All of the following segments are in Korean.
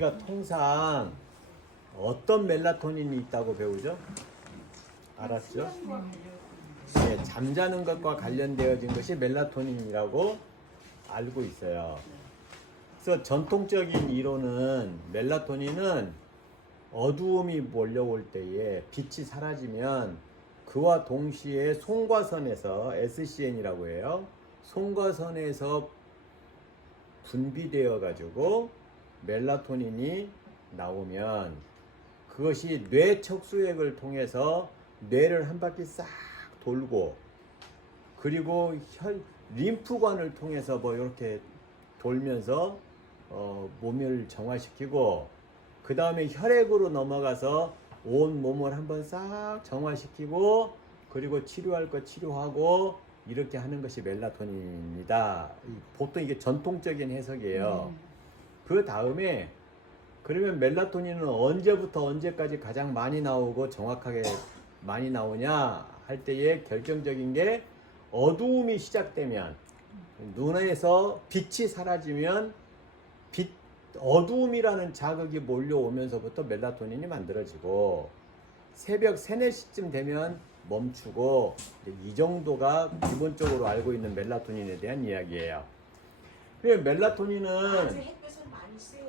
우리가 통상 어떤 멜라토닌이 있다고 배우죠? 알았죠? 네, 잠자는 것과 관련되어진 것이 멜라토닌이라고 알고 있어요. 그래서 전통적인 이론은 멜라토닌은 어두움이 몰려올 때에 빛이 사라지면 그와 동시에 송과선에서 SCN이라고 해요. 송과선에서 분비되어 가지고 멜라토닌이 나오면 그것이 뇌 척수액을 통해서 뇌를 한 바퀴 싹 돌고 그리고 림프관을 통해서 뭐 이렇게 돌면서 몸을 정화시키고 그 다음에 혈액으로 넘어가서 온 몸을 한번 싹 정화시키고 그리고 치료할 거 치료하고 이렇게 하는 것이 멜라토닌이다. 보통 이게 전통적인 해석이에요. 그 다음에 그러면 멜라토닌은 언제부터 언제까지 가장 많이 나오고 정확하게 많이 나오냐 할 때에 결정적인 게 어두움이 시작되면 눈에서 빛이 사라지면 어두움이라는 자극이 몰려오면서부터 멜라토닌이 만들어지고 새벽 3, 4시쯤 되면 멈추고 이 정도가 기본적으로 알고 있는 멜라토닌에 대한 이야기예요. 그래서 멜라토닌은 햇볕을 많이 쐬야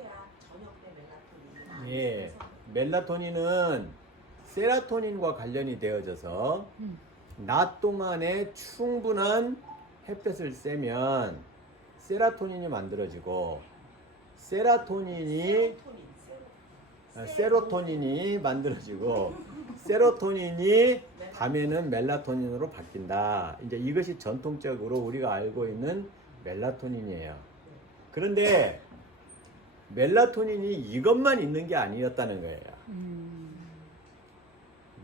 저녁 때 멜라토닌이 예, 멜라토닌은 세라토닌과 관련이 되어져서 낮 동안에 충분한 햇볕을 쐬면 세라토닌이 만들어지고 세로토닌이 만들어지고 세로토닌이 밤에는 멜라토닌으로 바뀐다. 이제 이것이 전통적으로 우리가 알고 있는 멜라토닌이에요. 그런데 멜라토닌이 이것만 있는 게 아니었다는 거예요.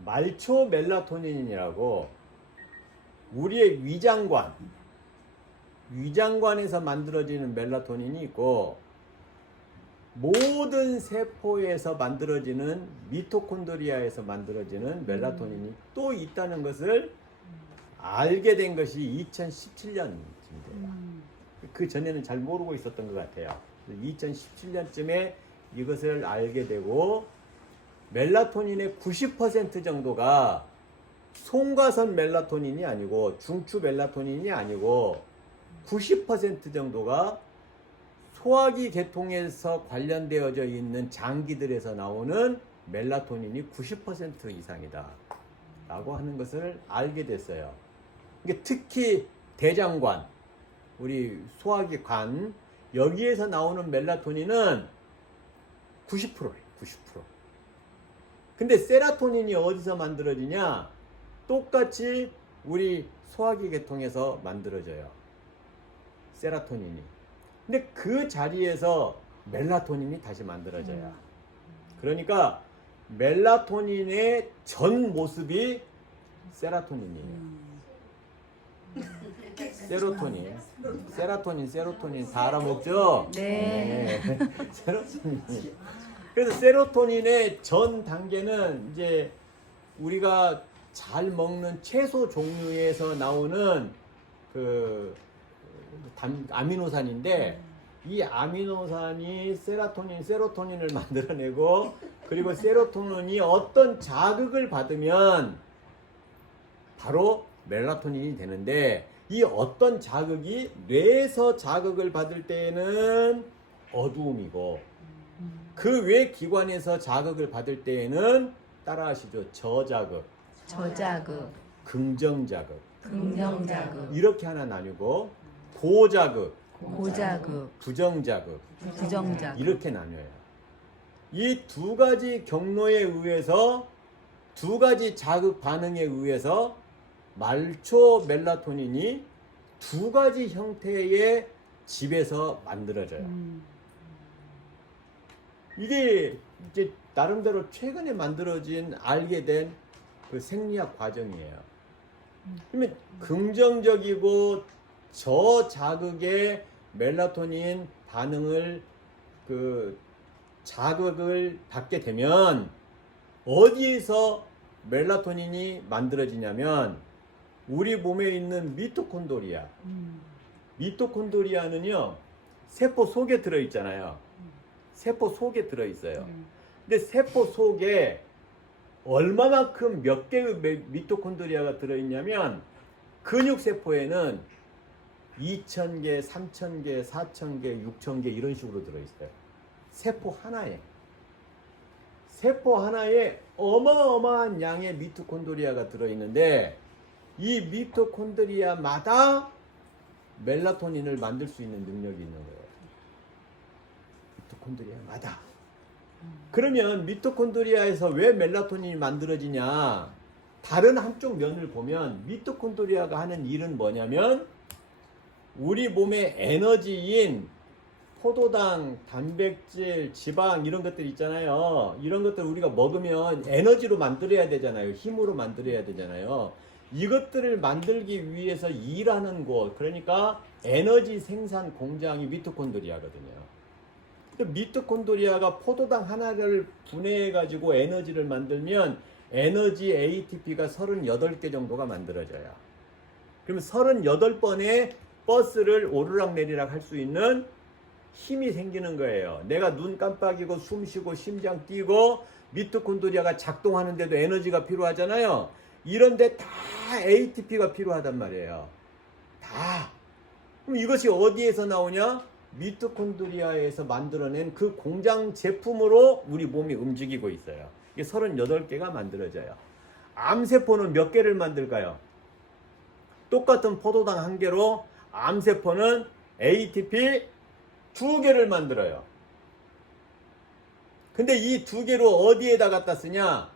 말초 멜라토닌이라고 우리의 위장관에서 만들어지는 멜라토닌이 있고 모든 세포에서 만들어지는 미토콘드리아에서 만들어지는 멜라토닌이 또 있다는 것을 알게 된 것이 2017년쯤이에요. 그 전에는 잘 모르고 있었던 것 같아요. 2017년쯤에 이것을 알게 되고 멜라토닌의 90% 정도가 송과선 멜라토닌이 아니고 중추 멜라토닌이 아니고 90% 정도가 소화기 계통에서 관련되어져 있는 장기들에서 나오는 멜라토닌이 90% 이상이다 라고 하는 것을 알게 됐어요. 특히 대장관, 우리 소화기 관 여기에서 나오는 멜라토닌은 90%예요. 90%. 근데 세라토닌이 어디서 만들어지냐? 똑같이 우리 소화기 계통에서 만들어져요. 세라토닌이. 근데 그 자리에서 멜라토닌이 다시 만들어져요. 그러니까 멜라토닌의 전 모습이 세라토닌이에요. 세로토닌 다 알아먹죠? 네. 세로토닌. 그래서 세로토닌의 전 단계는 이제 우리가 잘 먹는 채소 종류에서 나오는 그 아미노산인데 이 아미노산이 세로토닌을 만들어내고 그리고 세로토닌이 어떤 자극을 받으면 바로 멜라토닌이 되는데 이 어떤 자극이 뇌에서 자극을 받을 때에는 어두움이고 그 외 기관에서 자극을 받을 때에는 따라하시죠. 저자극, 긍정자극 이렇게 하나 나뉘고 고자극, 부정자극 이렇게 나뉘어요. 이 두 가지 경로에 의해서 두 가지 자극 반응에 의해서 말초 멜라토닌이 두 가지 형태의 집에서 만들어져요. 이게 이제 나름대로 최근에 만들어진 알게 된 그 생리학 과정이에요. 그러면 긍정적이고 저자극의 멜라토닌 반응을 자극을 받게 되면 어디에서 멜라토닌이 만들어지냐면 우리 몸에 있는 미토콘드리아는요 세포 속에 들어있잖아요. 세포 속에 들어있어요. 근데 세포 속에 얼마만큼 몇 개의 미토콘드리아가 들어있냐면 근육세포에는 2,000개, 3,000개, 4,000개, 6,000개 이런 식으로 들어있어요. 세포 하나에. 세포 하나에 어마어마한 양의 미토콘드리아가 들어있는데 이 미토콘드리아마다 멜라토닌을 만들 수 있는 능력이 있는 거예요. 미토콘드리아마다. 그러면 미토콘드리아에서 왜 멜라토닌이 만들어지냐? 다른 한쪽 면을 보면 미토콘드리아가 하는 일은 뭐냐면 우리 몸의 에너지인 포도당, 단백질, 지방 이런 것들 있잖아요. 이런 것들 우리가 먹으면 에너지로 만들어야 되잖아요. 힘으로 만들어야 되잖아요. 이것들을 만들기 위해서 일하는 곳, 그러니까 에너지 생산 공장이 미토콘드리아거든요. 미토콘드리아가 포도당 하나를 분해해 가지고 에너지를 만들면 에너지 ATP가 38개 정도가 만들어져요. 그러면 38번의 버스를 오르락내리락 할 수 있는 힘이 생기는 거예요. 내가 눈 깜빡이고 숨 쉬고 심장 뛰고 미토콘드리아가 작동하는데도 에너지가 필요하잖아요. 이런데 다 ATP가 필요하단 말이에요. 다. 그럼 이것이 어디에서 나오냐? 미토콘드리아에서 만들어낸 그 공장 제품으로 우리 몸이 움직이고 있어요. 이게 38개가 만들어져요. 암세포는 몇 개를 만들까요? 똑같은 포도당 한 개로 암세포는 ATP 2개를 만들어요. 근데 이 2개로 어디에다 갖다 쓰냐?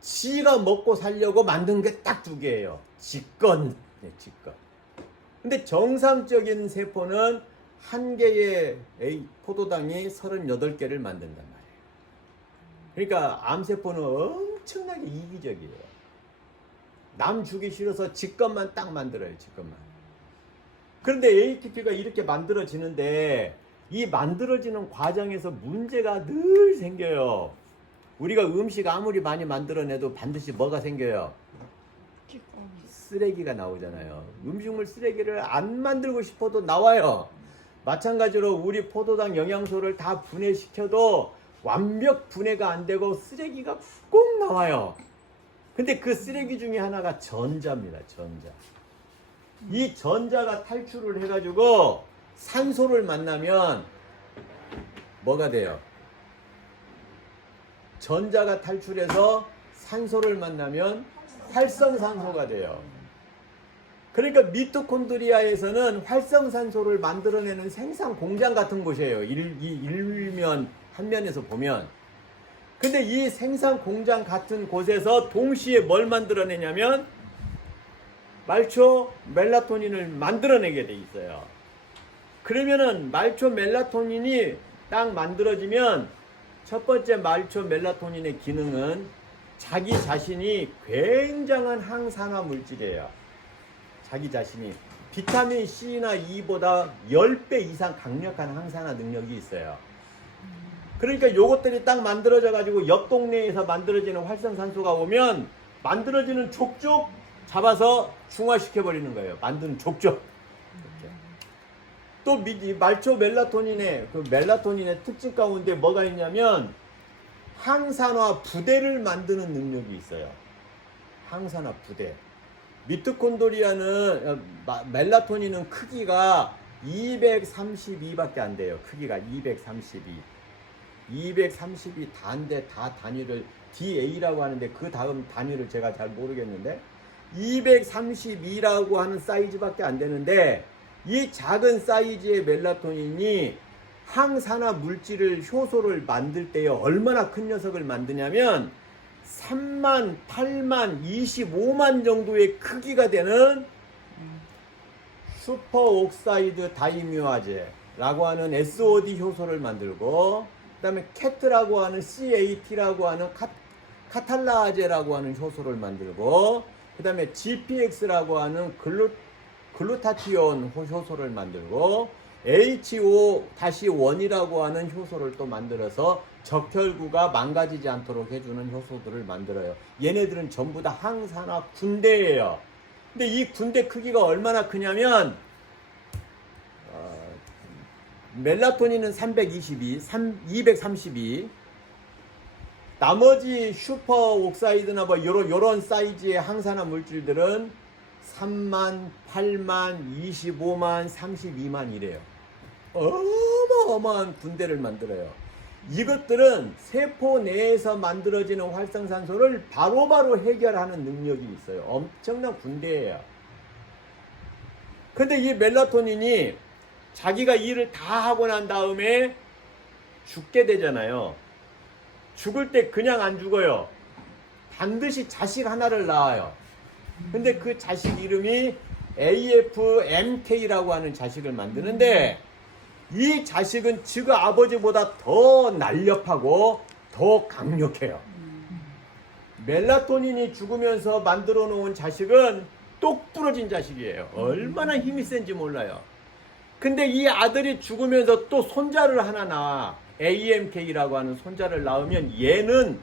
지가 먹고 살려고 만든 게 딱 2개예요. 지건. 네, 지건. 근데 정상적인 세포는 한 개의 포도당이 38개를 만든단 말이에요. 그러니까 암세포는 엄청나게 이기적이에요. 남 주기 싫어서 지건만 딱 만들어요. 지건만. 그런데 ATP가 이렇게 만들어지는데 이 만들어지는 과정에서 문제가 늘 생겨요. 우리가 음식 아무리 많이 만들어내도 반드시 뭐가 생겨요? 쓰레기가 나오잖아요. 음식물 쓰레기를 안 만들고 싶어도 나와요. 마찬가지로 우리 포도당 영양소를 다 분해시켜도 완벽 분해가 안 되고 쓰레기가 꼭 나와요. 근데 그 쓰레기 중에 하나가 전자입니다. 전자. 이 전자가 탈출을 해가지고 산소를 만나면 뭐가 돼요? 전자가 탈출해서 산소를 만나면 활성산소가 돼요. 그러니까 미토콘드리아에서는 활성산소를 만들어내는 생산 공장 같은 곳이에요. 일면 한 면에서 보면. 근데 이 생산 공장 같은 곳에서 동시에 뭘 만들어내냐면 말초 멜라토닌을 만들어내게 돼 있어요. 그러면은 말초 멜라토닌이 딱 만들어지면 첫 번째 말초 멜라토닌의 기능은 자기 자신이 굉장한 항산화 물질이에요. 자기 자신이 비타민 C나 E보다 10배 이상 강력한 항산화 능력이 있어요. 그러니까 요것들이 딱 만들어져 가지고 옆 동네에서 만들어지는 활성산소가 오면 만들어지는 족족 잡아서 중화시켜 버리는 거예요. 만드는 족족. 또 말초 멜라토닌의 그 멜라토닌의 특징 가운데 뭐가 있냐면 항산화 부대를 만드는 능력이 있어요. 항산화 부대. 미토콘드리아는 멜라토닌은 크기가 232밖에 안 돼요. 크기가 232 단데 다 단위를 DA라고 하는데 그 다음 단위를 제가 잘 모르겠는데 232라고 하는 사이즈밖에 안 되는데 이 작은 사이즈의 멜라토닌이 항산화 물질을 효소를 만들 때에 얼마나 큰 녀석을 만드냐면 3만, 8만, 25만 정도의 크기가 되는 슈퍼옥사이드 다이뮤아제라고 하는 SOD 효소를 만들고 그 다음에 CAT라고 하는 CAT라고 하는 카탈라아제라고 하는 효소를 만들고 그 다음에 GPX라고 하는 글루타티온 효소를 만들고 HO-1이라고 하는 효소를 또 만들어서 적혈구가 망가지지 않도록 해주는 효소들을 만들어요. 얘네들은 전부 다 항산화 군대예요. 근데 이 군대 크기가 얼마나 크냐면 멜라토닌은 322, 232. 나머지 슈퍼 옥사이드나 뭐 요런 사이즈의 항산화 물질들은 3만, 8만, 25만, 32만 이래요. 어마어마한 군대를 만들어요. 이것들은 세포 내에서 만들어지는 활성산소를 바로바로 해결하는 능력이 있어요. 엄청난 군대예요. 근데 이 멜라토닌이 자기가 일을 다 하고 난 다음에 죽게 되잖아요. 죽을 때 그냥 안 죽어요. 반드시 자식 하나를 낳아요. 근데 그 자식 이름이 AFMK라고 하는 자식을 만드는데, 이 자식은 지그 아버지보다 더 날렵하고 더 강력해요. 멜라토닌이 죽으면서 만들어 놓은 자식은 똑 부러진 자식이에요. 얼마나 힘이 센지 몰라요. 근데 이 아들이 죽으면서 또 손자를 하나 낳아. AMK라고 하는 손자를 낳으면 얘는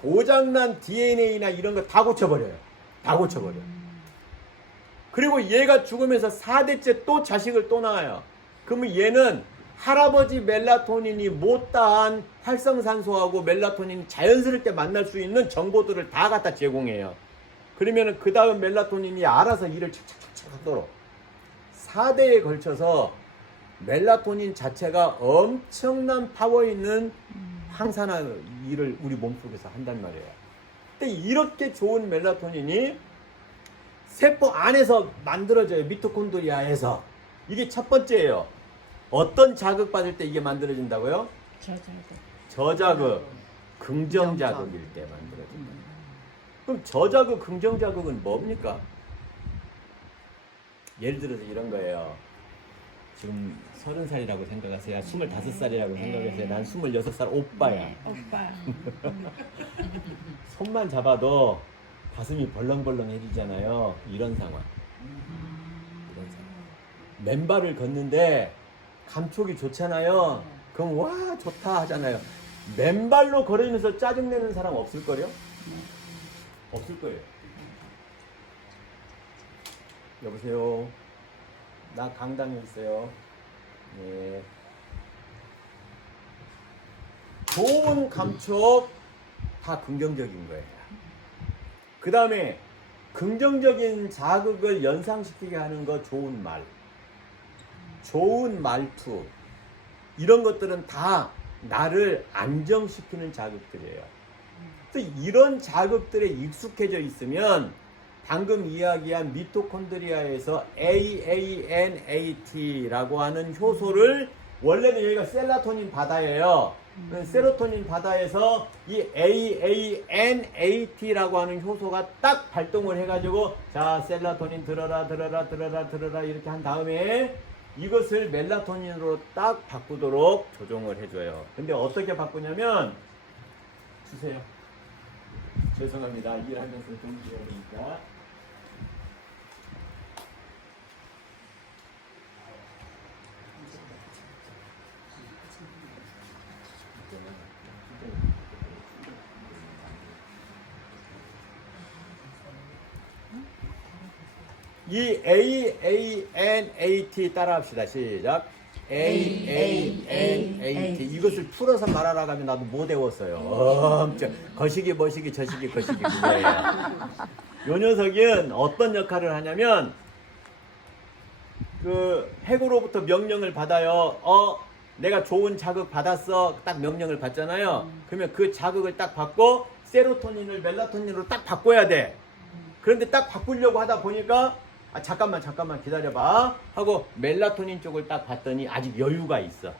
고장난 DNA나 이런 거 다 고쳐버려요. 다 고쳐버려요. 그리고 얘가 죽으면서 4대째 또 자식을 또 낳아요. 그러면 얘는 할아버지 멜라토닌이 못다한 활성산소하고 멜라토닌이 자연스럽게 만날 수 있는 정보들을 다 갖다 제공해요. 그러면 그 다음 멜라토닌이 알아서 일을 착착착착 하도록 4대에 걸쳐서 멜라토닌 자체가 엄청난 파워 있는 항산화 일을 우리 몸속에서 한단 말이에요. 근데 이렇게 좋은 멜라토닌이 세포 안에서 만들어져요. 미토콘드리아에서. 이게 첫 번째예요. 어떤 자극 받을 때 이게 만들어진다고요? 저자극, 긍정자극일 때 만들어진다. 그럼 저자극, 긍정자극은 뭡니까? 예를 들어서 이런 거예요. 지금 30살이라고 생각하세요? 25살이라고 생각하세요? 난 26살 오빠야. 네, 오빠. 손만 잡아도 가슴이 벌렁벌렁해지잖아요. 이런 상황. 이런 상황. 맨발을 걷는데 감촉이 좋잖아요. 그럼 와 좋다 하잖아요. 맨발로 걸으면서 짜증내는 사람 없을걸요? 없을 거예요. 여보세요. 나 강당에 있어요. 네. 좋은 감촉 다 긍정적인 거예요. 그 다음에 긍정적인 자극을 연상시키게 하는 거 좋은 말, 좋은 말투, 이런 것들은 다 나를 안정시키는 자극들이에요. 또 이런 자극들에 익숙해져 있으면 방금 이야기한 미토콘드리아에서 AANAT라고 하는 효소를, 원래는 여기가 셀라토닌 바다예요. 세로토닌 바다에서 이 AANAT라고 하는 효소가 딱 발동을 해가지고, 자 셀라토닌 들어라 이렇게 한 다음에 이것을 멜라토닌으로 딱 바꾸도록 조정을 해줘요. 근데 어떻게 바꾸냐면, 주세요. 죄송합니다. 일하면서 돈 줘야 되니까. 이 AANAT 따라합시다. 시작. AANAT. 이것을 풀어서 말하라고 하면 나도 못 외웠어요. 엄청 거시기 머시기 저시기 거시기 그거예요. 요 녀석은 어떤 역할을 하냐면, 그 핵으로부터 명령을 받아요. 내가 좋은 자극 받았어. 딱 명령을 받잖아요. 그러면 그 자극을 딱 받고 세로토닌을 멜라토닌으로 딱 바꿔야 돼. 그런데 딱 바꾸려고 하다 보니까 잠깐만 기다려봐 하고 멜라토닌 쪽을 딱 봤더니 아직 여유가 있어.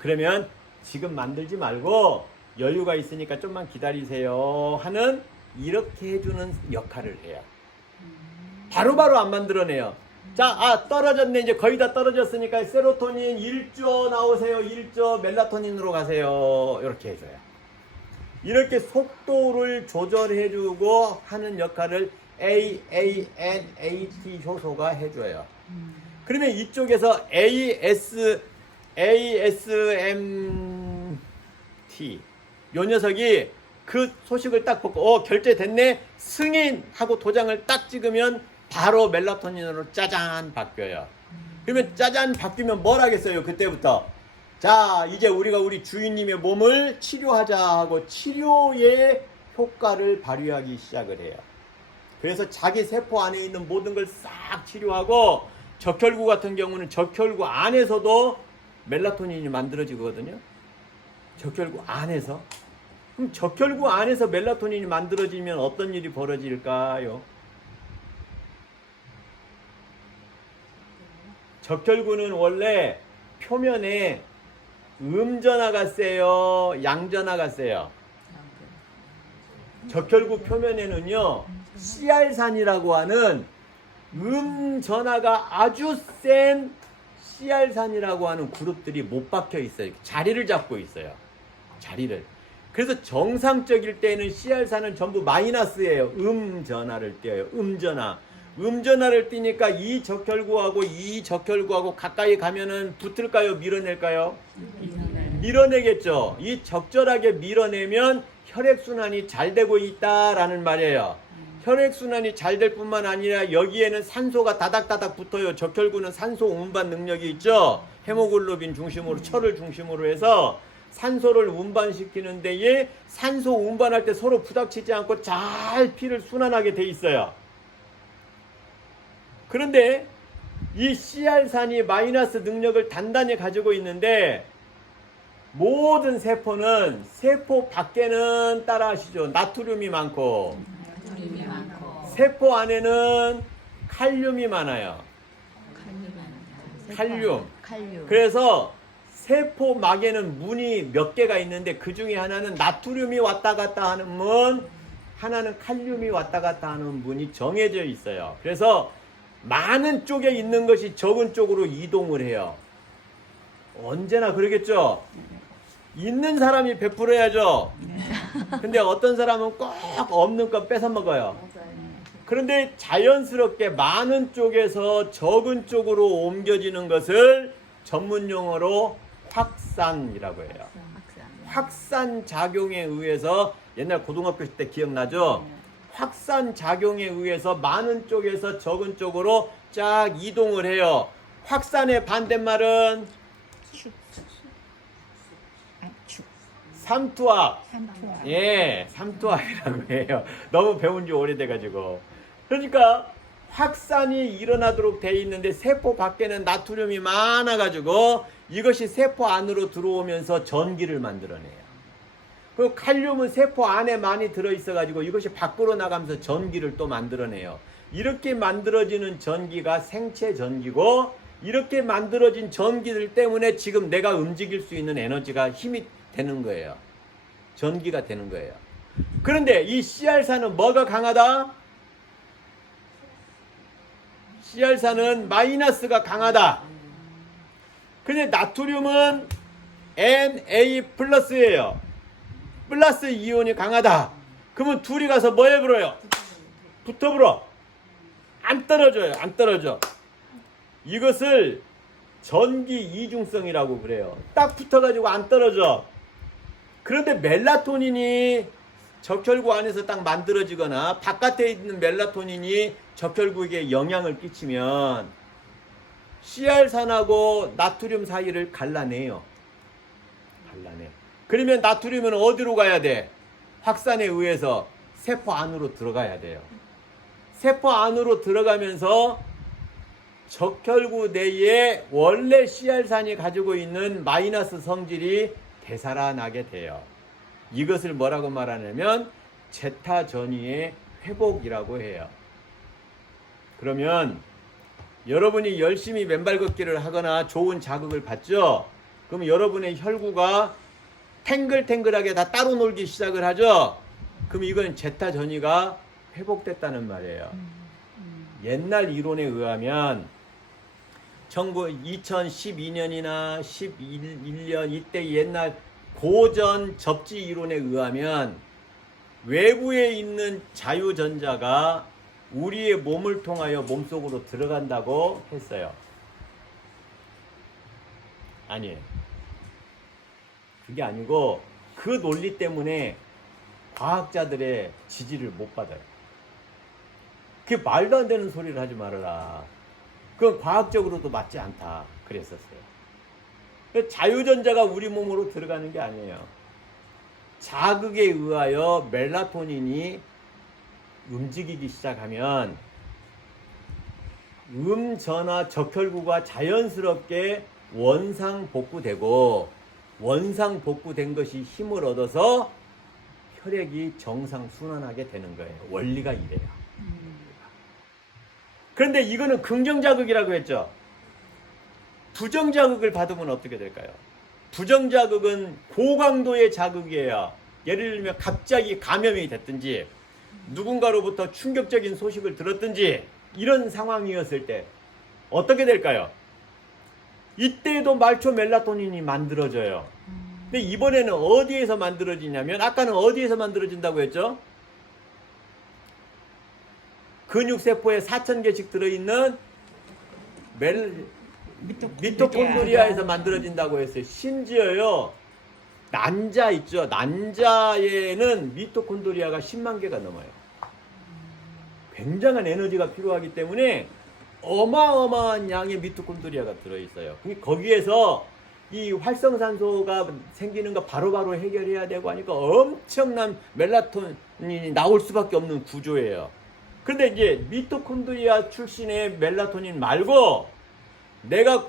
그러면 지금 만들지 말고 여유가 있으니까 좀만 기다리세요 하는, 이렇게 해주는 역할을 해요. 바로바로 안 만들어내요. 자, 떨어졌네. 이제 거의 다 떨어졌으니까 세로토닌 1조 나오세요. 1조 멜라토닌으로 가세요. 이렇게 해줘요. 이렇게 속도를 조절해주고 하는 역할을 AANAT 효소가 해줘요. 그러면 이쪽에서 ASMT 요 녀석이 그 소식을 딱 보고 결제됐네 승인하고 도장을 딱 찍으면 바로 멜라토닌으로 짜잔 바뀌어요. 그러면 짜잔 바뀌면 뭘 하겠어요? 그때부터 자 이제 우리가 우리 주인님의 몸을 치료하자 하고 치료의 효과를 발휘하기 시작을 해요. 그래서 자기 세포 안에 있는 모든 걸 싹 치료하고 적혈구 같은 경우는 적혈구 안에서도 멜라토닌이 만들어지거든요. 적혈구 안에서. 그럼 적혈구 안에서 멜라토닌이 만들어지면 어떤 일이 벌어질까요? 적혈구는 원래 표면에 음전하가 세요? 양전하가 세요? 적혈구 표면에는요 CR산이라고 하는 음전하가 아주 센 CR산이라고 하는 그룹들이 못 박혀 있어요. 자리를 잡고 있어요. 자리를. 그래서 정상적일 때는 CR산은 전부 마이너스예요. 음전하를 띄어요. 음전하. 음전하를 띄니까 이 적혈구하고 가까이 가면은 붙을까요? 밀어낼까요? 밀어내겠죠. 이 적절하게 밀어내면 혈액순환이 잘 되고 있다라는 말이에요. 혈액순환이 잘 될 뿐만 아니라 여기에는 산소가 다닥다닥 붙어요. 적혈구는 산소 운반 능력이 있죠. 헤모글로빈 중심으로 철을 중심으로 해서 산소를 운반시키는 데에 산소 운반할 때 서로 부닥치지 않고 잘 피를 순환하게 돼 있어요. 그런데 이 CR산이 마이너스 능력을 단단히 가지고 있는데 모든 세포는 세포 밖에는 따라 하시죠. 나트륨이 많고 세포 안에는 칼륨이 많아요. 칼륨. 그래서 세포 막에는 문이 몇 개가 있는데 그 중에 하나는 나트륨이 왔다 갔다 하는 문, 하나는 칼륨이 왔다 갔다 하는 문이 정해져 있어요. 그래서 많은 쪽에 있는 것이 적은 쪽으로 이동을 해요. 언제나 그러겠죠? 있는 사람이 베풀어야죠. 근데 어떤 사람은 꼭 없는 거 뺏어 먹어요. 그런데 자연스럽게 많은 쪽에서 적은 쪽으로 옮겨지는 것을 전문 용어로 확산이라고 해요. 확산 작용에 의해서 옛날 고등학교 때 기억나죠? 확산 작용에 의해서 많은 쪽에서 적은 쪽으로 쫙 이동을 해요. 확산의 반대말은 삼투압. 예, 삼투압이라고 해요. 너무 배운 지 오래돼가지고. 그러니까 확산이 일어나도록 돼 있는데 세포 밖에는 나트륨이 많아가지고 이것이 세포 안으로 들어오면서 전기를 만들어내요. 그리고 칼륨은 세포 안에 많이 들어있어가지고 이것이 밖으로 나가면서 전기를 또 만들어내요. 이렇게 만들어지는 전기가 생체 전기고 이렇게 만들어진 전기들 때문에 지금 내가 움직일 수 있는 에너지가 힘이 되는 거예요. 전기가 되는 거예요. 그런데 이 CR산은 뭐가 강하다? CR산은 마이너스가 강하다. 근데 나트륨은 Na 플러스예요. 플러스 이온이 강하다. 그러면 둘이 가서 뭐 해버려요? 붙어버려. 안 떨어져요. 안 떨어져. 이것을 전기 이중성이라고 그래요. 딱 붙어가지고 안 떨어져. 그런데 멜라토닌이 적혈구 안에서 딱 만들어지거나 바깥에 있는 멜라토닌이 적혈구에게 영향을 끼치면 CR산하고 나트륨 사이를 갈라내요. 갈라내. 그러면 나트륨은 어디로 가야 돼? 확산에 의해서 세포 안으로 들어가야 돼요. 세포 안으로 들어가면서 적혈구 내에 원래 CR산이 가지고 있는 마이너스 성질이 되살아나게 돼요. 이것을 뭐라고 말하냐면 제타 전이의 회복이라고 해요. 그러면 여러분이 열심히 맨발 걷기를 하거나 좋은 자극을 받죠? 그럼 여러분의 혈구가 탱글탱글하게 다 따로 놀기 시작을 하죠? 그럼 이건 제타 전이가 회복됐다는 말이에요. 옛날 이론에 의하면 2012년이나 11년 이때 옛날 고전 접지 이론에 의하면 외부에 있는 자유전자가 우리의 몸을 통하여 몸속으로 들어간다고 했어요. 아니에요. 그게 아니고 그 논리 때문에 과학자들의 지지를 못 받아요. 그게 말도 안 되는 소리를 하지 말아라. 그건 과학적으로도 맞지 않다 그랬었어요. 자유전자가 우리 몸으로 들어가는 게 아니에요. 자극에 의하여 멜라토닌이 움직이기 시작하면 음전화 적혈구가 자연스럽게 원상복구되고 원상복구된 것이 힘을 얻어서 혈액이 정상 순환하게 되는 거예요. 원리가 이래요. 그런데 이거는 긍정자극이라고 했죠. 부정자극을 받으면 어떻게 될까요? 부정자극은 고강도의 자극이에요. 예를 들면 갑자기 감염이 됐든지 누군가로부터 충격적인 소식을 들었든지 이런 상황이었을 때 어떻게 될까요? 이때에도 말초 멜라토닌이 만들어져요. 근데 이번에는 어디에서 만들어지냐면 아까는 어디에서 만들어진다고 했죠? 근육세포에 4,000개씩 들어있는 미토콘드리아에서 만들어진다고 했어요. 심지어요, 난자 있죠. 난자에는 미토콘드리아가 10만 개가 넘어요. 굉장한 에너지가 필요하기 때문에 어마어마한 양의 미토콘드리아가 들어있어요. 거기에서 이 활성산소가 생기는 거 바로바로 해결해야 되고 하니까 엄청난 멜라토닌이 나올 수밖에 없는 구조예요. 그런데 이제 미토콘드리아 출신의 멜라토닌 말고 내가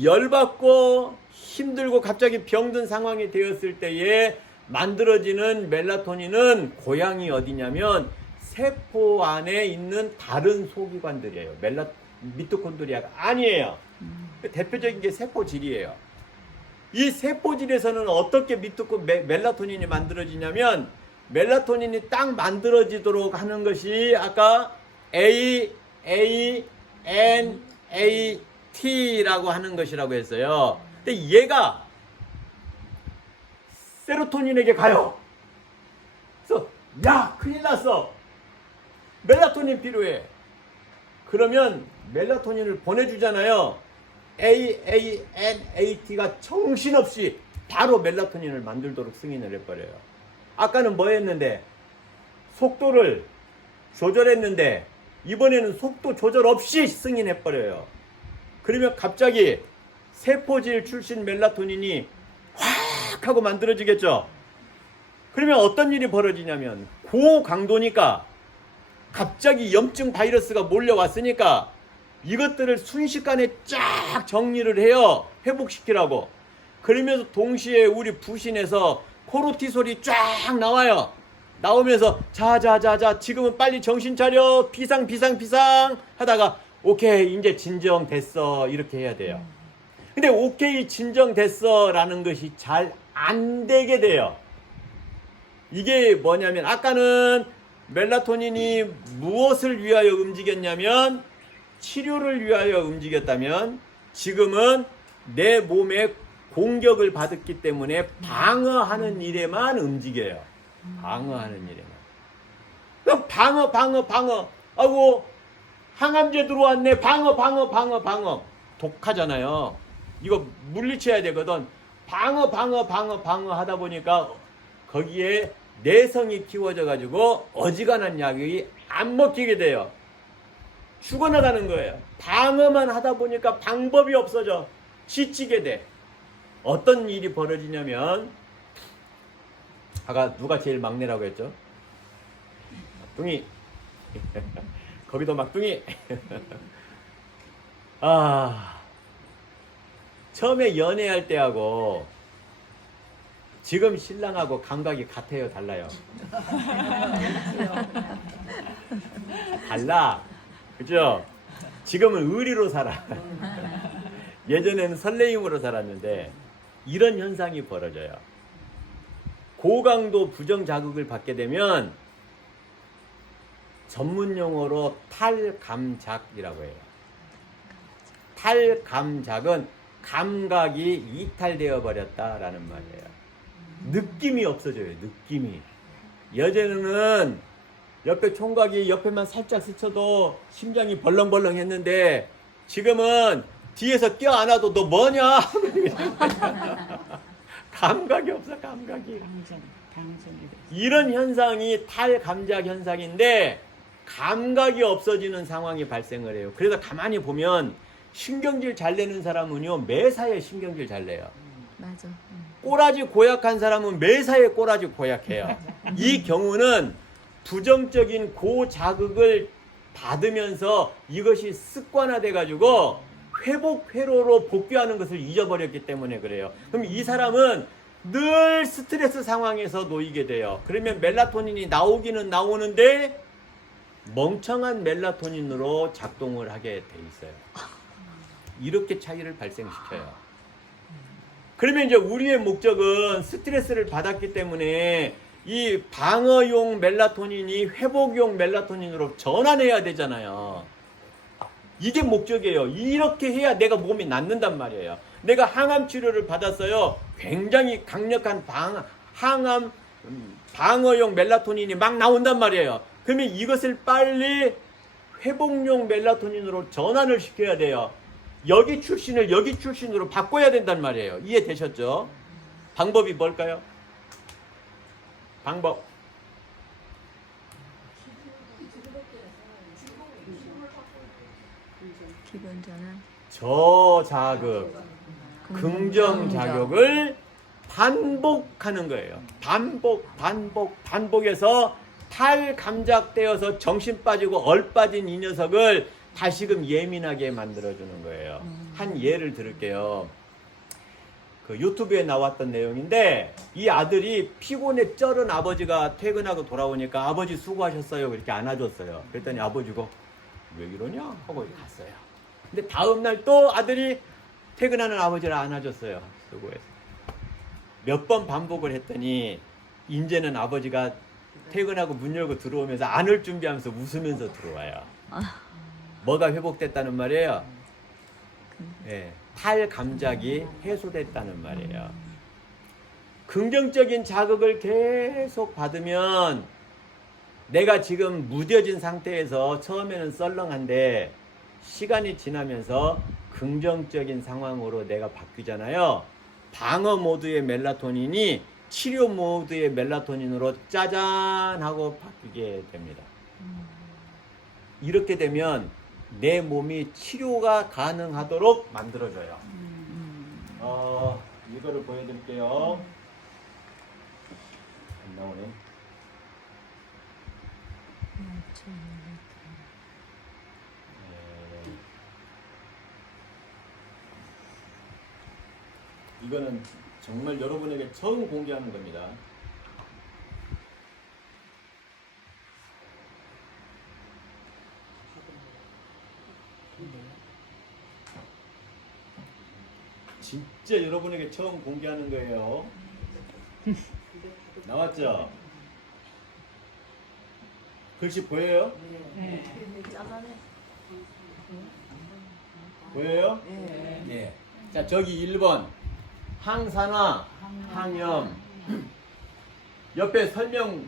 열받고 힘들고 갑자기 병든 상황이 되었을 때에 만들어지는 멜라토닌은 고향이 어디냐면 세포 안에 있는 다른 소기관들이에요. 미토콘드리아가 아니에요. 대표적인 게 세포질이에요. 이 세포질에서는 어떻게 멜라토닌이 만들어지냐면 멜라토닌이 딱 만들어지도록 하는 것이 아까 ANAT라고 하는 것이라고 했어요. 근데 얘가 세로토닌에게 가요. 그래서 야, 큰일 났어. 멜라토닌 필요해. 그러면 멜라토닌을 보내주잖아요. ANAT가 정신없이 바로 멜라토닌을 만들도록 승인을 해버려요. 아까는 뭐 했는데? 속도를 조절했는데 이번에는 속도 조절 없이 승인해버려요. 그러면 갑자기 세포질 출신 멜라토닌이 확 하고 만들어지겠죠. 그러면 어떤 일이 벌어지냐면 고강도니까 갑자기 염증 바이러스가 몰려왔으니까 이것들을 순식간에 쫙 정리를 해요. 회복시키라고. 그러면서 동시에 우리 부신에서 코르티솔이 쫙 나와요. 나오면서 자자자자 지금은 빨리 정신 차려 비상 하다가 오케이 이제 진정됐어 이렇게 해야 돼요. 근데 오케이 진정됐어 라는 것이 잘 안 되게 돼요. 이게 뭐냐면 아까는 멜라토닌이 무엇을 위하여 움직였냐면 치료를 위하여 움직였다면 지금은 내 몸에 공격을 받았기 때문에 방어하는 일에만 움직여요. 방어하는 일에만. 그럼 방어. 아이고 항암제 들어왔네. 방어. 독하잖아요. 이거 물리쳐야 되거든. 방어 하다 보니까 거기에 내성이 키워져 가지고 어지간한 약이 안 먹히게 돼요. 죽어나가는 거예요. 방어만 하다 보니까 방법이 없어져. 지치게 돼. 어떤 일이 벌어지냐면 아까 누가 제일 막내라고 했죠? 막둥이. 거기도 막둥이. 처음에 연애할 때하고 지금 신랑하고 감각이 같아요, 달라요? 달라. 그죠? 지금은 의리로 살아. 예전에는 설레임으로 살았는데 이런 현상이 벌어져요. 고강도 부정자극을 받게 되면 전문용어로 탈감작이라고 해요. 탈감작은 감각이 이탈되어 버렸다라는 말이에요. 느낌이 없어져요. 느낌이. 예전에는 옆에 총각이 옆에만 살짝 스쳐도 심장이 벌렁벌렁 했는데 지금은 뒤에서 껴안아도 너 뭐냐? 감각이 없어. 감각이. 방전이 이런 현상이 탈감작 현상인데 감각이 없어지는 상황이 발생을 해요. 그래서 가만히 보면 신경질 잘 내는 사람은요 매사에 신경질 잘 내요. 맞아. 꼬라지 고약한 사람은 매사에 꼬라지 고약해요. 이 경우는 부정적인 고자극을 받으면서 이것이 습관화돼 가지고 회복 회로로 복귀하는 것을 잊어버렸기 때문에 그래요. 그럼 이 사람은 늘 스트레스 상황에서 놓이게 돼요. 그러면 멜라토닌이 나오기는 나오는데 멍청한 멜라토닌으로 작동을 하게 돼 있어요. 이렇게 차이를 발생시켜요. 그러면 이제 우리의 목적은 스트레스를 받았기 때문에 이 방어용 멜라토닌이 회복용 멜라토닌으로 전환해야 되잖아요. 이게 목적이에요. 이렇게 해야 내가 몸이 낫는단 말이에요. 내가 항암 치료를 받았어요. 굉장히 강력한 항암 방어용 멜라토닌이 막 나온단 말이에요. 그러면 이것을 빨리 회복용 멜라토닌으로 전환을 시켜야 돼요. 여기 출신을 여기 출신으로 바꿔야 된단 말이에요. 이해되셨죠? 방법이 뭘까요? 방법. 기본 전환. 저자극, 긍정자극을 반복하는 거예요. 반복해서 탈감작되어서 정신 빠지고 얼빠진 이 녀석을 다시금 예민하게 만들어주는 거예요. 한 예를 들을게요. 그 유튜브에 나왔던 내용인데 이 아들이 피곤에 쩔은 아버지가 퇴근하고 돌아오니까 아버지 수고하셨어요. 이렇게 안아줬어요. 그랬더니 아버지가 왜 이러냐 하고 갔어요. 근데 다음날 또 아들이 퇴근하는 아버지를 안아줬어요. 수고해서. 몇 번 반복을 했더니 이제는 아버지가 퇴근하고 문 열고 들어오면서 안을 준비하면서 웃으면서 들어와요. 뭐가 회복됐다는 말이에요? 예, 탈감작이 해소됐다는 말이에요. 긍정적인 자극을 계속 받으면 내가 지금 무뎌진 상태에서 처음에는 썰렁한데 시간이 지나면서 긍정적인 상황으로 내가 바뀌잖아요. 방어 모드의 멜라토닌이 치료 모드의 멜라토닌으로 짜잔 하고 바뀌게 됩니다. 이렇게 되면 내 몸이 치료가 가능하도록 만들어져요. 이거를 보여드릴게요. 안 나오네. 이거는 정말 여러분에게 처음 공개하는 겁니다. 진짜 여러분에게 처음 공개하는 거예요. 나왔죠? 글씨 보여요? 네. 보여요? 네. 자, 저기 1번. 항산화, 항염. 옆에 설명,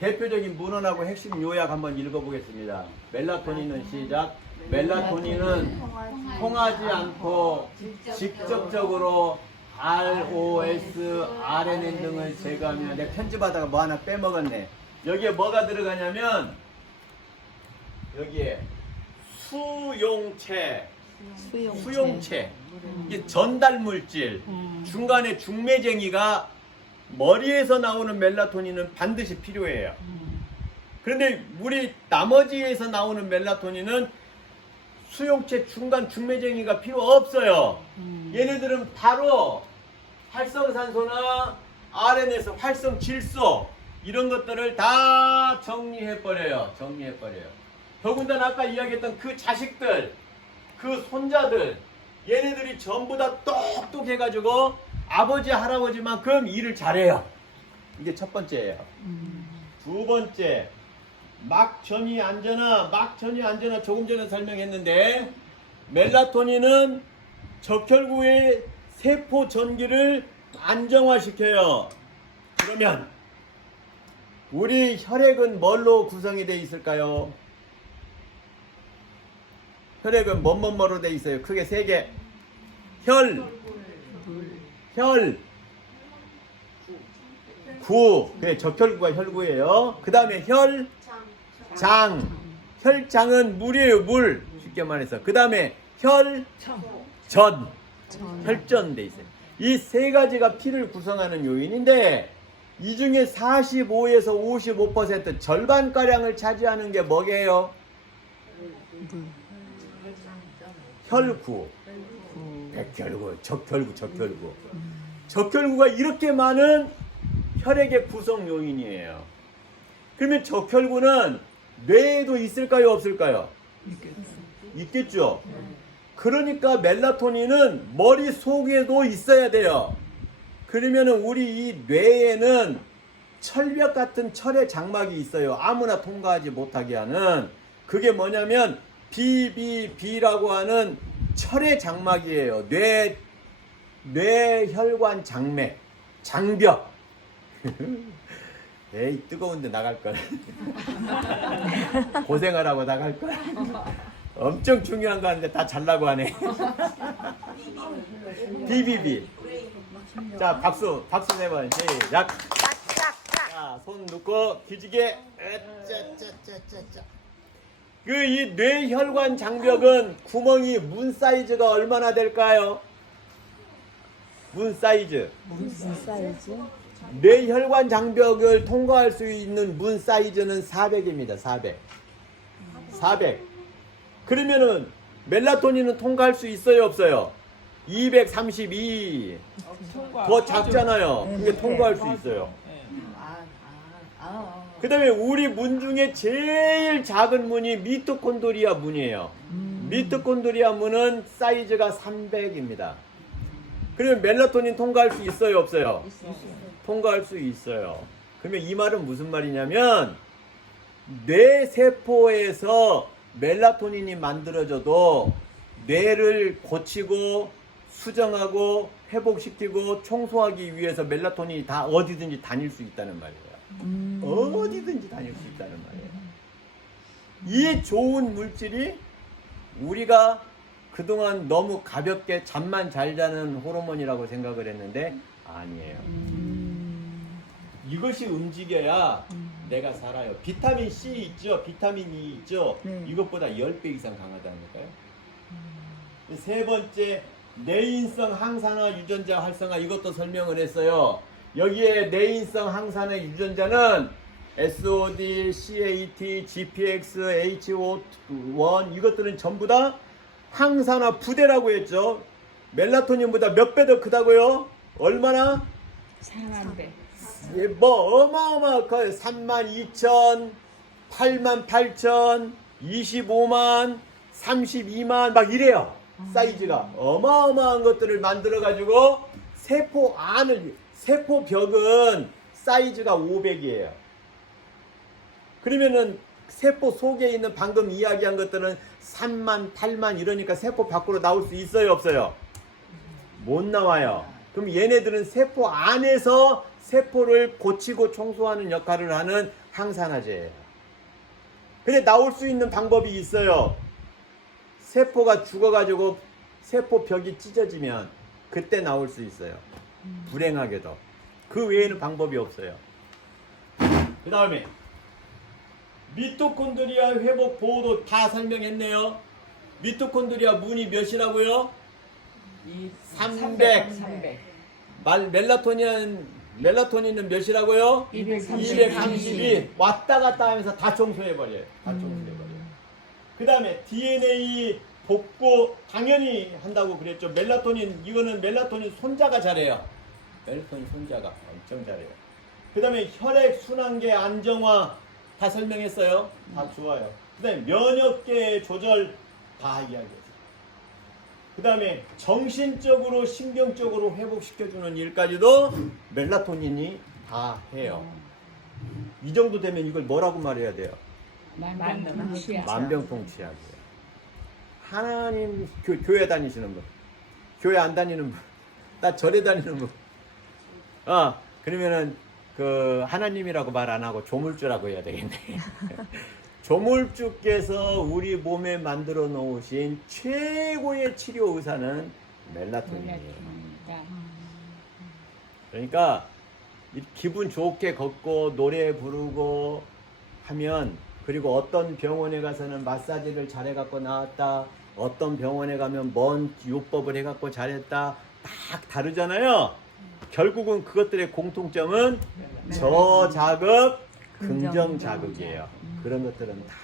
대표적인 문헌하고 핵심 요약 한번 읽어보겠습니다. 멜라토닌은 시작. 멜라토닌은 통하지 않고 직접적으로 ROS, RNN 등을 제거하며, 내가 편집하다가 뭐 하나 빼먹었네. 여기에 뭐가 들어가냐면, 여기에 수용체. 이게 전달 물질. 중간에 중매쟁이가 머리에서 나오는 멜라토닌은 반드시 필요해요. 그런데 우리 나머지에서 나오는 멜라토닌은 수용체 중간 중매쟁이가 필요 없어요. 얘네들은 바로 활성산소나 RN에서 활성 질소 이런 것들을 다 정리해버려요. 더군다나 아까 이야기했던 그 자식들, 그 손자들, 얘네들이 전부 다 똑똑해가지고 아버지 할아버지만큼 일을 잘해요. 이게 첫 번째예요. 두 번째, 막전이 안전화 조금 전에 설명했는데, 멜라토닌은 적혈구의 세포 전기를 안정화시켜요. 그러면 우리 혈액은 뭘로 구성이 되어 있을까요? 혈액은 뭐로 되어 있어요? 크게 세 개. 구. 그래, 적혈구가 혈구예요. 그 다음에 장. 혈장은 물이에요, 물. 쉽게 말해서. 그 다음에 혈전. 혈전돼 있어요. 이 세 가지가 피를 구성하는 요인인데 이 중에 45에서 55% 절반가량을 차지하는 게 뭐게요? 혈구, 백혈구, 적혈구. 적혈구가 이렇게 많은 혈액의 구성 요인이에요. 그러면 적혈구는 뇌에도 있을까요, 없을까요? 있겠죠. 그러니까 멜라토닌은 머릿속에도 있어야 돼요. 그러면은 우리 이 뇌에는 철벽 같은 철의 장막이 있어요. 아무나 통과하지 못하게 하는. 그게 뭐냐면 BBB라고 하는 철의 장막이에요. 뇌혈관 장맥, 장벽. 에이, 뜨거운데 나갈걸. 고생하라고 나갈걸. 엄청 중요한 거 하는데 다 잘라고 하네. BBB. 자, 박수 4번. 시작. 자, 손 놓고 기지개. 짜짜짜짜짜. 그 이 뇌혈관 장벽은 구멍이 문 사이즈가 얼마나 될까요? 문 사이즈. 무슨 사이즈? 뇌혈관 장벽을 통과할 수 있는 문 사이즈는 400입니다. 400. 그러면은 멜라토닌은 통과할 수 있어요, 없어요? 232. 더 작잖아요. 그게 통과할 수 있어요. 그 다음에 우리 문 중에 제일 작은 문이 미토콘드리아 문이에요. 미토콘드리아 문은 사이즈가 300입니다. 그러면 멜라토닌 통과할 수 있어요, 없어요? 통과할 수 있어요. 그러면 이 말은 무슨 말이냐면 뇌세포에서 멜라토닌이 만들어져도 뇌를 고치고 수정하고 회복시키고 청소하기 위해서 멜라토닌이 다 어디든지 다닐 수 있다는 말이에요. 어디든지 다닐 수 있다는 말이에요. 이 좋은 물질이 우리가 그동안 너무 가볍게 잠만 잘 자는 호르몬이라고 생각을 했는데 아니에요. 이것이 움직여야 내가 살아요. 비타민 C 있죠? 비타민 E 있죠? 이것보다 10배 이상 강하다니까요. 세 번째, 내인성 항산화 유전자 활성화, 이것도 설명을 했어요. 여기에 내인성 항산화 유전자는 SOD, CAT, GPX, HO1 이것들은 전부 다 항산화 부대라고 했죠. 멜라토닌보다 몇 배 더 크다고요? 얼마나? 4만 예, 뭐 어마어마하게 32,000, 88,000, 25만, 32만 막 이래요. 사이즈가 어마어마한 것들을 만들어 가지고 세포벽은 사이즈가 500이에요. 그러면은 세포 속에 있는 방금 이야기한 것들은 3만, 8만 이러니까 세포 밖으로 나올 수 있어요, 없어요? 못 나와요. 그럼 얘네들은 세포 안에서 세포를 고치고 청소하는 역할을 하는 항산화제예요. 근데 나올 수 있는 방법이 있어요. 세포가 죽어가지고 세포 벽이 찢어지면 그때 나올 수 있어요. 불행하게도. 그 외에는 방법이 없어요. 그 다음에 미토콘드리아 회복 보호도 다 설명했네요. 미토콘드리아 문이 몇이라고요? 300. 멜라토닌은 몇이라고요? 232. 왔다 갔다 하면서 다 청소해버려요. 그 다음에 DNA 복구 당연히 한다고 그랬죠. 이거는 멜라토닌 손자가 잘해요. 멜라토닌 손자가 엄청 잘해요. 그 다음에 혈액 순환계 안정화 다 설명했어요. 다 좋아요. 그 다음에 면역계 조절 다 이야기했어요. 그 다음에 정신적으로 신경적으로 회복시켜주는 일까지도 멜라토닌이 다 해요. 이 정도 되면 이걸 뭐라고 말해야 돼요? 만병통치약이에요. 하나님 교회 다니시는 분, 교회 안 다니는 분, 나 절에 다니는 분, 그러면은 그 하나님이라고 말 안 하고 조물주라고 해야 되겠네. 조물주께서 우리 몸에 만들어 놓으신 최고의 치료 의사는 멜라토닌이에요. 그러니까 기분 좋게 걷고 노래 부르고 하면 그리고 어떤 병원에 가서는 마사지를 잘해갖고 나왔다. 어떤 병원에 가면 뭔 요법을 해갖고 잘했다. 딱 다르잖아요. 결국은 그것들의 공통점은 저자극, 긍정 자극이에요. 그런 것들은 다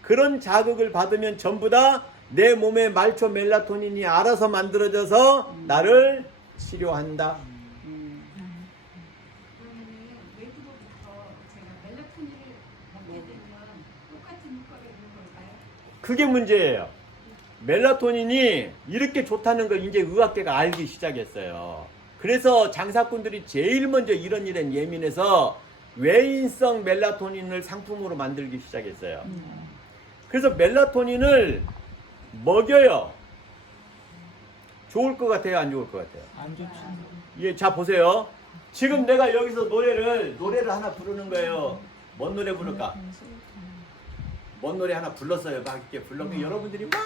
그런 자극을 받으면 전부 다 내 몸의 말초 멜라토닌이 알아서 만들어져서 나를 치료한다. 그러면은 외부로부터 제가 멜라토닌을 먹게 되면 똑같은 효과가 있는 걸까요? 그게 문제예요. 멜라토닌이 이렇게 좋다는 걸 이제 의학계가 알기 시작했어요. 그래서 장사꾼들이 제일 먼저 이런 일엔 예민해서 외인성 멜라토닌을 상품으로 만들기 시작했어요. 그래서 멜라토닌을 먹여요. 좋을 것 같아요? 안 좋을 것 같아요? 안 좋지. 예, 자 보세요. 지금 내가 여기서 노래를 하나 부르는 거예요. 뭔 노래 부를까? 뭔 노래 하나 불렀어요. 막 이렇게 불렀고 여러분들이 막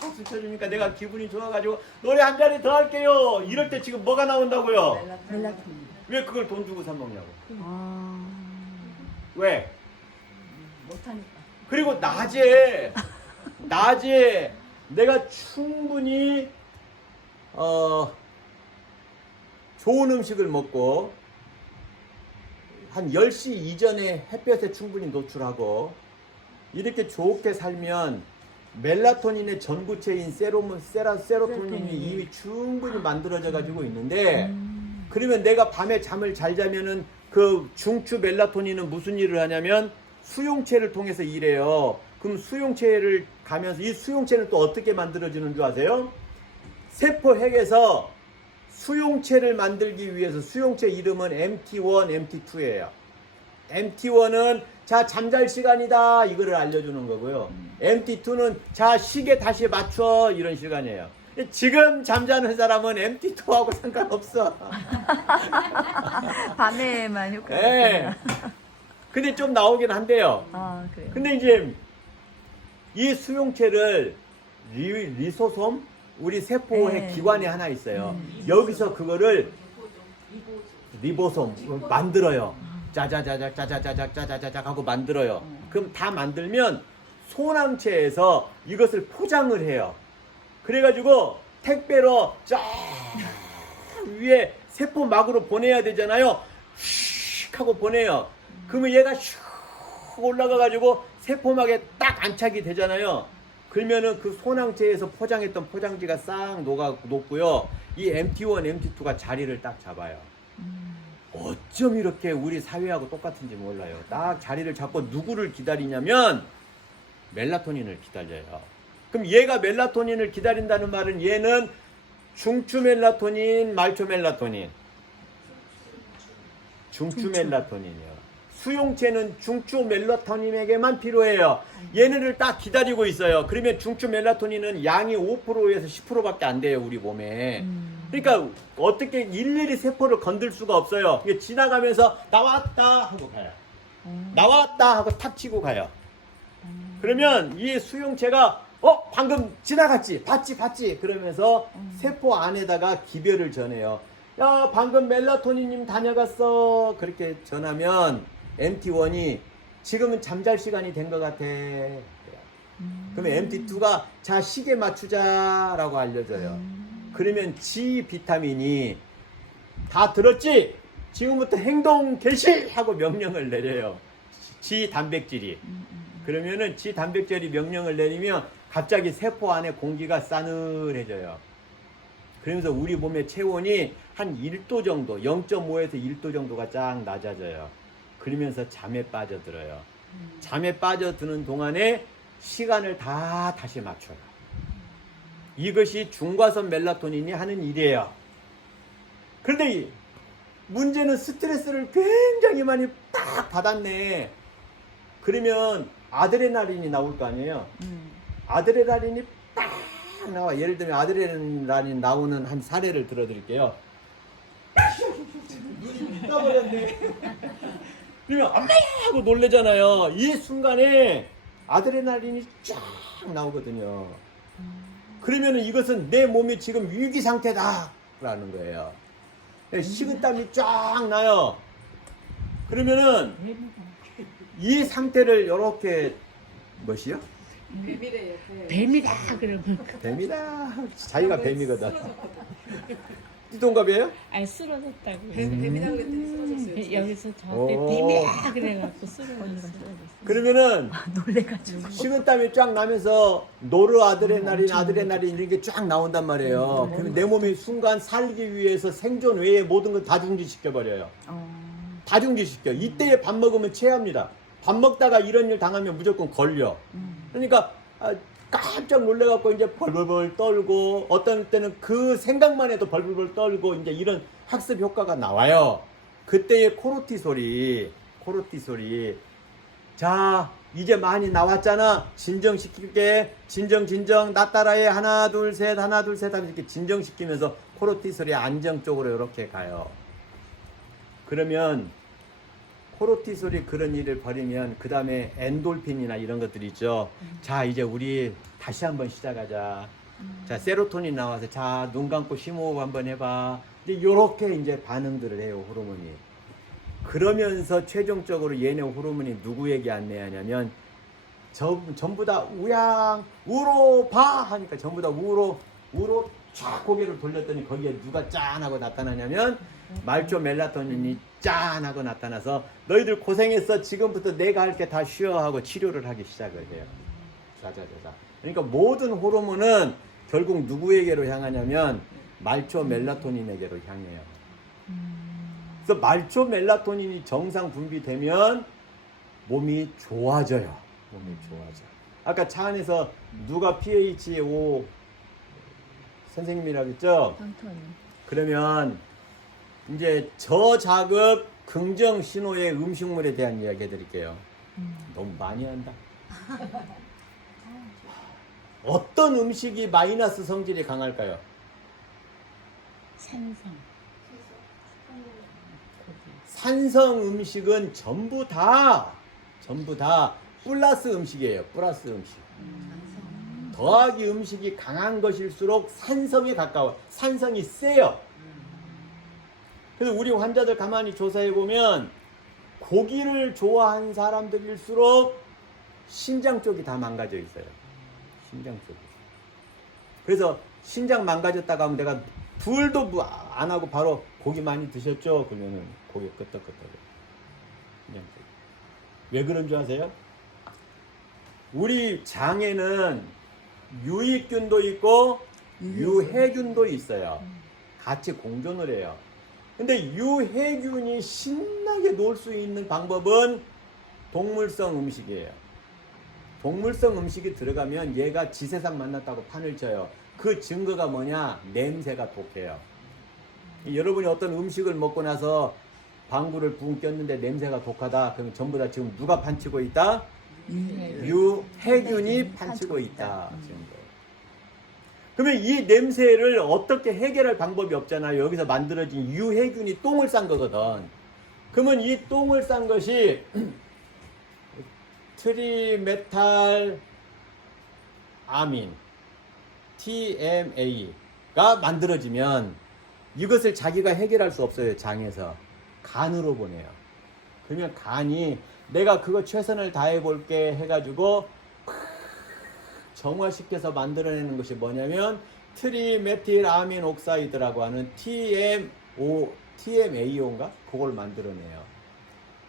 박수 쳐주니까 내가 기분이 좋아가지고 노래 한 자리 더 할게요. 이럴 때 지금 뭐가 나온다고요? 멜라토닌. 왜 그걸 돈 주고 사 먹냐고? 아. 왜? 못하니까. 그리고 낮에 내가 충분히 좋은 음식을 먹고 한 10시 이전에 햇볕에 충분히 노출하고 이렇게 좋게 살면 멜라토닌의 전구체인 세로토닌이 이미 충분히 만들어져 가지고 있는데 그러면 내가 밤에 잠을 잘 자면은 그 중추 멜라토닌은 무슨 일을 하냐면 수용체를 통해서 일해요. 그럼 수용체를 가면서 이 수용체는 또 어떻게 만들어지는 줄 아세요? 세포핵에서 수용체를 만들기 위해서 수용체 이름은 MT1, MT2예요. MT1은 자 잠잘 시간이다 이거를 알려주는 거고요. MT2는 자 시계 다시 맞춰 이런 시간이에요. 지금 잠자는 사람은 MT2하고 상관없어. 밤에만 효과가. 네. 근데 좀 나오긴 한데요. 아, 그래요. 근데 이제 이 수용체를 리소솜 우리 세포의 네. 기관에 하나 있어요. 여기서 그거를 리보솜 만들어요. 짜자자작 하고 만들어요. 그럼 다 만들면 소낭체에서 이것을 포장을 해요. 그래가지고 택배로 쫙 위에 세포막으로 보내야 되잖아요. 슉 하고 보내요. 그러면 얘가 슉 올라가가지고 세포막에 딱 안착이 되잖아요. 그러면은 그 소낭체에서 포장했던 포장지가 싹 녹고요. 이 MT1, MT2가 자리를 딱 잡아요. 어쩜 이렇게 우리 사회하고 똑같은지 몰라요. 딱 자리를 잡고 누구를 기다리냐면 멜라토닌을 기다려요. 그럼 얘가 멜라토닌을 기다린다는 말은 얘는 중추 멜라토닌, 말초 멜라토닌. 중추 멜라토닌이요. 수용체는 중추 멜라토닌에게만 필요해요. 얘네를 딱 기다리고 있어요. 그러면 중추 멜라토닌은 양이 5%에서 10%밖에 안 돼요, 우리 몸에. 그러니까 어떻게 일일이 세포를 건들 수가 없어요. 이게 지나가면서 나왔다 하고 가요. 나왔다 하고 탁 치고 가요. 그러면 이 수용체가 방금 지나갔지? 봤지? 그러면서 세포 안에다가 기별을 전해요. 야, 방금 멜라토닌님 다녀갔어. 그렇게 전하면 MT1이 지금은 잠잘 시간이 된 것 같아. 그러면 MT2가 자, 시계 맞추자라고 알려줘요. 그러면 G 비타민이 다 들었지? 지금부터 행동 개시! 하고 명령을 내려요. G 단백질이. 그러면은 G 단백질이 명령을 내리면 갑자기 세포 안에 공기가 싸늘해져요. 그러면서 우리 몸의 체온이 한 1도 정도, 0.5에서 1도 정도가 쫙 낮아져요. 그러면서 잠에 빠져들어요. 잠에 빠져드는 동안에 시간을 다 다시 맞춰요. 이것이 중과선 멜라토닌이 하는 일이에요. 그런데 문제는 스트레스를 굉장히 많이 딱 받았네. 그러면 아드레날린이 나올 거 아니에요. 아드레날린이 딱 나와. 예를 들면 아드레날린 나오는 한 사례를 들어드릴게요. 눈이 떠버렸네. 그러면 엄마 하고 놀래잖아요. 이 순간에 아드레날린이 쫙 나오거든요. 그러면 이것은 내 몸이 지금 위기 상태다 라는 거예요. 식은땀이 쫙 나요. 그러면은 이 상태를 이렇게 뭐시요? 뱀이래요. 뱀이다 그러면. 뱀이다. 자기가 뱀이거든. 띠동갑이에요? 아니 쓰러졌다고. 뱀이다 그랬더니 쓰러졌어요. 여기서 저때 오. 뱀이야 그래갖고 쓰러졌어. 그러면은 놀래가지고. 식은땀이 쫙 나면서 아드레날린 이런 게 쫙 나온단 말이에요. 그러면 내 몸이 순간 살기 위해서 생존 외에 모든 걸 다 중지시켜 버려요. 다 중지시켜. 이때에 밥 먹으면 체합니다. 밥 먹다가 이런 일 당하면 무조건 걸려. 그러니까 깜짝 놀래갖고 이제 벌벌벌 떨고 어떤 때는 그 생각만 해도 벌벌벌 떨고 이제 이런 학습 효과가 나와요. 그때의 코르티솔이 자 이제 많이 나왔잖아. 진정시킬게. 진정 나 따라해. 하나 둘 셋 하면 이렇게 진정시키면서 코르티솔이 안정 쪽으로 이렇게 가요. 그러면 코르티솔이 그런 일을 벌이면 그 다음에 엔돌핀이나 이런 것들이 있죠. 자 이제 우리 다시 한번 시작하자. 자 세로토닌 나와서 자 눈 감고 심호흡 한번 해봐. 이제 요렇게 이제 반응들을 해요 호르몬이. 그러면서 최종적으로 얘네 호르몬이 누구에게 안내하냐면 전부 다 우로 봐 하니까 전부 다 우로 쫙 고개를 돌렸더니 거기에 누가 짠 하고 나타나냐면 말초 멜라토닌이 짠 하고 나타나서 너희들 고생했어. 지금부터 내가 할게 다 쉬어 하고 치료를 하기 시작을 해요. 자자자자. 그러니까 모든 호르몬은 결국 누구에게로 향하냐면 말초 멜라토닌에게로 향해요. 그래서 말초 멜라토닌이 정상 분비되면 몸이 좋아져요. 아까 차 안에서 누가 pH 5 선생님이라고 했죠? 그러면 이제 저자극 긍정 신호의 음식물에 대한 이야기 해드릴게요. 너무 많이 한다. 어떤 음식이 마이너스 성질이 강할까요? 산성 음식은 전부 다 플러스 음식이에요. 플러스 음식. 더하기 음식이 강한 것일수록 산성에 가까워. 산성이 세요. 그래서 우리 환자들 가만히 조사해 보면 고기를 좋아하는 사람들일수록 신장 쪽이 다 망가져 있어요. 신장 쪽이. 그래서 신장 망가졌다가 하면 내가 둘도 안 하고 바로 고기 많이 드셨죠? 그러면은 고기 끄떡끄떡해. 신장 쪽. 왜 그런 줄 아세요? 우리 장에는 유익균도 있고 유해균도 있어요. 같이 공존을 해요. 근데 유해균이 신나게 놀 수 있는 방법은 동물성 음식이에요. 동물성 음식이 들어가면 얘가 지세상 만났다고 판을 쳐요. 그 증거가 뭐냐? 냄새가 독해요. 여러분이 어떤 음식을 먹고 나서 방구를 붕 꼈는데 냄새가 독하다. 그럼 전부 다 지금 누가 판치고 있다? 유해균이 판치고 있다. 그러면 이 냄새를 어떻게 해결할 방법이 없잖아요. 여기서 만들어진 유해균이 똥을 싼 거거든. 그러면 이 똥을 싼 것이 트리메탈 아민 TMA가 만들어지면 이것을 자기가 해결할 수 없어요. 장에서 간으로 보내요. 그러면 간이 내가 그거 최선을 다해 볼게 해가지고 정화시켜서 만들어내는 것이 뭐냐면 트리메틸 아민 옥사이드라고 하는 TMAO인가? 그걸 만들어내요.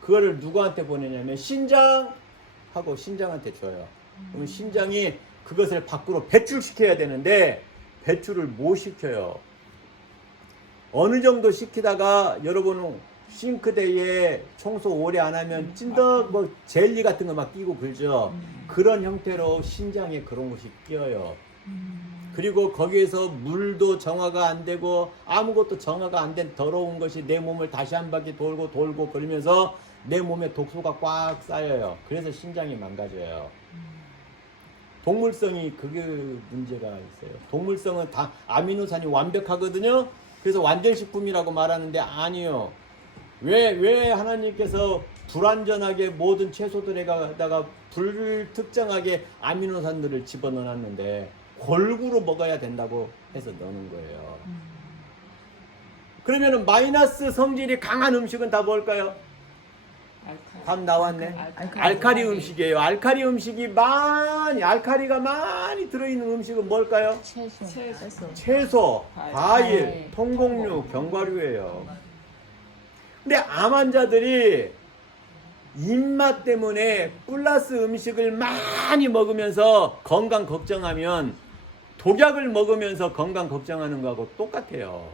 그거를 누구한테 보내냐면 신장하고 신장한테 줘요. 그럼 신장이 그것을 밖으로 배출시켜야 되는데 배출을 못 시켜요. 어느 정도 시키다가 여러분은 싱크대에 청소 오래 안 하면 찐덕 뭐 젤리 같은 거 막 끼고 그러죠. 그런 형태로 신장에 그런 것이 끼어요. 그리고 거기에서 물도 정화가 안 되고 아무것도 정화가 안 된 더러운 것이 내 몸을 다시 한 바퀴 돌고 그러면서 내 몸에 독소가 꽉 쌓여요. 그래서 신장이 망가져요. 동물성이 그게 문제가 있어요. 동물성은 다 아미노산이 완벽하거든요. 그래서 완전식품이라고 말하는데 아니요. 왜 하나님께서 불완전하게 모든 채소들에다가 불특정하게 아미노산들을 집어넣었는데 골고루 먹어야 된다고 해서 넣는 거예요. 그러면은 마이너스 성질이 강한 음식은 다 뭘까요? 답 나왔네. 알카리 음식이에요. 알카리 음식이 알카리가 많이 들어있는 음식은 뭘까요? 채소, 과일, 통곡류, 견과류예요. 근데 암 환자들이 입맛 때문에 플러스 음식을 많이 먹으면서 건강 걱정하면 독약을 먹으면서 건강 걱정하는 거하고 똑같아요.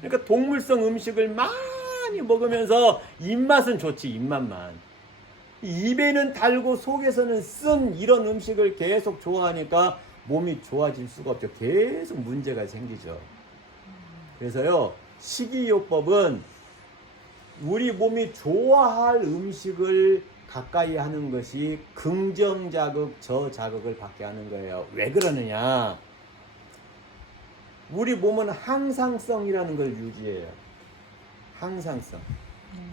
그러니까 동물성 음식을 많이 먹으면서 입맛은 좋지, 입맛만. 입에는 달고 속에서는 쓴 이런 음식을 계속 좋아하니까 몸이 좋아질 수가 없죠. 계속 문제가 생기죠. 그래서요, 식이요법은 우리 몸이 좋아할 음식을 가까이 하는 것이 긍정자극, 저자극을 받게 하는 거예요. 왜 그러느냐? 우리 몸은 항상성이라는 걸 유지해요. 항상성.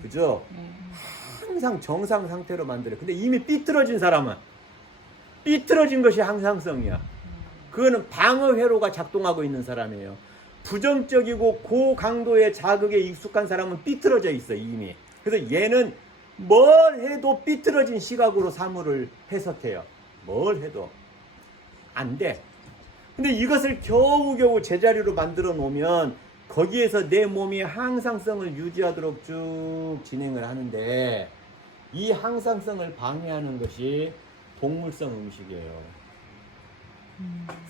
그죠? 항상 정상 상태로 만들어요. 근데 이미 삐뚤어진 사람은 삐뚤어진 것이 항상성이야. 그거는 방어 회로가 작동하고 있는 사람이에요. 부정적이고 고강도의 자극에 익숙한 사람은 삐뚤어져 있어 이미. 그래서 얘는 뭘 해도 삐뚤어진 시각으로 사물을 해석해요. 뭘 해도 안 돼. 근데 이것을 겨우겨우 제자리로 만들어 놓으면 거기에서 내 몸이 항상성을 유지하도록 쭉 진행을 하는데, 이 항상성을 방해하는 것이 동물성 음식이에요.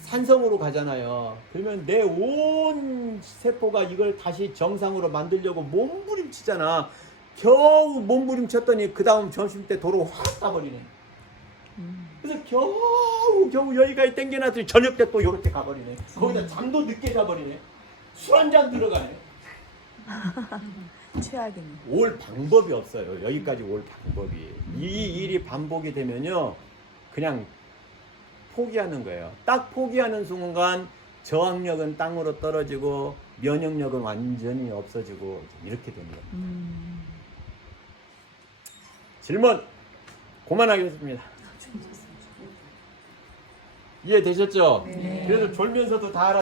산성으로 가잖아요. 그러면 내 온 세포가 이걸 다시 정상으로 만들려고 몸부림치잖아. 겨우 몸부림쳤더니 그 다음 점심 때 도로 확 가버리네. 그래서 겨우 여기까지 땡겨놨더니 저녁 때 또 요렇게 가버리네. 거기다 잠도 늦게 자버리네. 술 한 잔 들어가네. 최악이네. 올 방법이 없어요. 여기까지 올 방법이. 이 일이 반복이 되면요, 그냥 포기하는 거예요. 딱 포기하는 순간 저항력은 땅으로 떨어지고 면역력은 완전히 없어지고 이렇게 됩니다. 질문 그만하겠습니다. 이해되셨죠? 네. 그래도 졸면서도 다 알아.